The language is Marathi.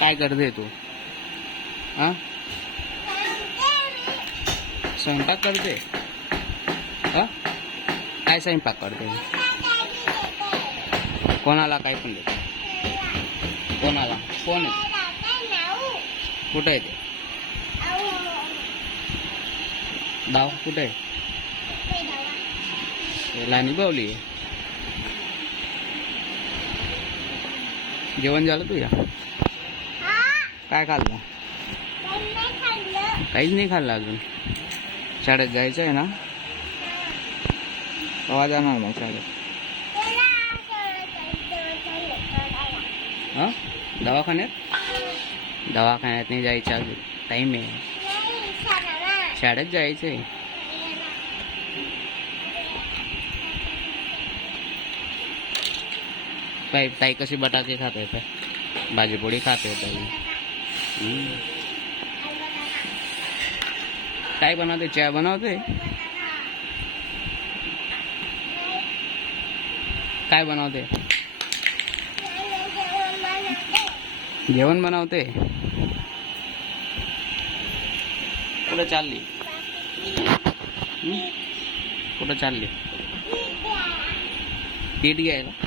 काय करते तू? हा, स्वयंपाक करते? हा, काय स्वयंपाक करते? कोणाला काय पण देते? कोणाला? कोण आहे? कुठं आहे ते? डाव कुठे आहे? लाणी बावली. जेवण झालं तुझ्या? काय खाल्लं? काहीच नाही खाल्लं अजून. शाळेत जायचं आहे ना? केव्हा जाणार मग शाळेत? हा, दवाखान्यात? दवाखान्यात नाही जायचं अजून, टाईम आहे. शाळेत जायचं आहे. काय ताई कशी बटाटे खात आहे? भाजीपोळी खाते ताई. काय बनवते? चहा बनवते? काय बनवते? जेवण बनवते? कुठं चालली? कुठं चालली? पीठ घ्यायला?